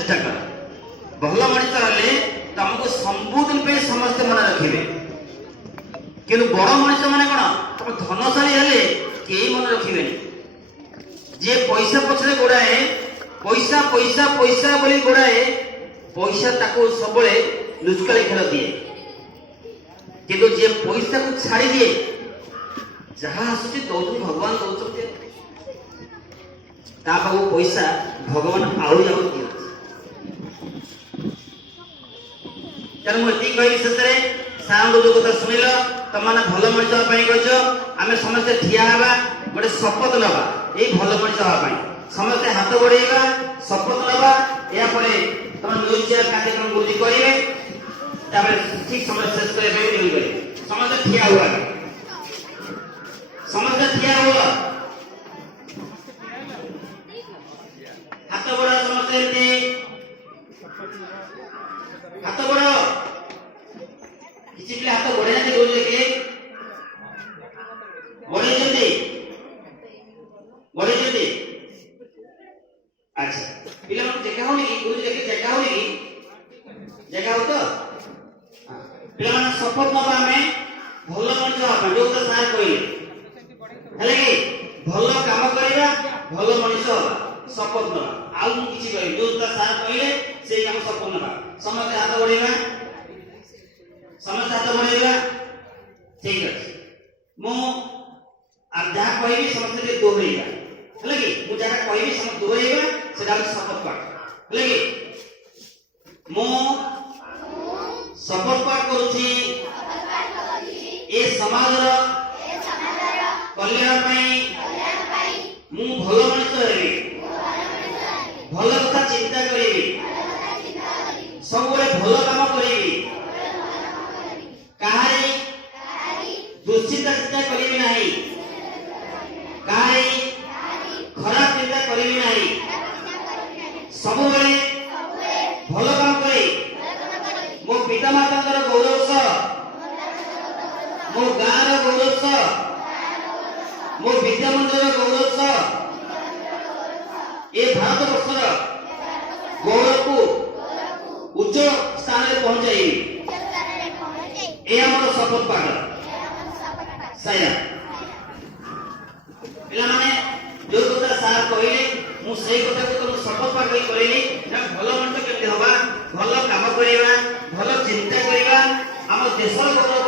चेष्टा कर भल मनीष हेले तुमको सबुदिन पे समस्त मन रखिए कि बड़ मनीष मैंने कौन तुम धनशाली हेले कई मन रखिए जे पैसा पछरे गोड़ाए पैसा पैसा पैसा बोली गोड़ाए पैसा ताको सब लुचकाली खेल दिए किंतु जे पैसा को छाड़ी दिए जहाँ आसुची दौड़ भगवान दौरान पैसा भगवान आउ जाऊ दिए तेणु मुझे कही शेष में साउंड जो कथा शुणिल तुम मैंने भल मनीष कह आम समस्ते ठिया हवा गोटे शपथ नवा ये भल मनीष हाँपाई समस्ते हाथ बढ़ेगा शपथ नवा यापर तुम न्यूज चेयर कार्यक्रम गुरुजी करेंगे ठीक समय शेष करेंगे समस्ते ठिया हुआ समस्ते ठिया हुआ हाथ बढ़ा समस्ते हाथ बढ़ किसी पिला हाथ बढ़े ना गुरुजी के बढ़े अच्छा पिला मन जगह होनी कि गुरुजी के जगह होनी कि जगह हो तो पिला मन शपथ नबा में भल मनीष हाँपा जो तो सार कहले हेले कि भल काम करिबा भल मनीष हबा शपथ नबा आउ मु किछि कहि जो तो सार कहले से काम शपथ नबा समस्त हाथ बढ़ेगा समस्त हाथ बढ़ेगा ठीक अछि मु आप जहाँ कहबी समस्त दोहरेगा हेले कि मु जहाँ कहबी समस्त दोहरेगा सेटा शपथ पाठ हेले कि मु शपथ पाठ करूची ए समाजर कल्याण पई मु भल मनीष हेबी भल कथा चिंता करिबी सब भल काम करिबी काहारी दुश्चिंता चिंता करिबी नाही काहारी खराब चिंता करिबी नाही सब भल काम करे मो पिता माता गौरव सह मो गाँव गौरव सह मो विद्या मंदिर गौरव सह ये भारत वर्षर गौरव को उच्च स्थान में पहुंचाई ये हमारा शपथ पाठ साया पिला माने जो कथा सार कहले मु सेई कथा को तुम शपथ पाठ करली ना भल मनीष केमती हवा भल काम करिबा भल चिंता करिबा हम देशर गौरव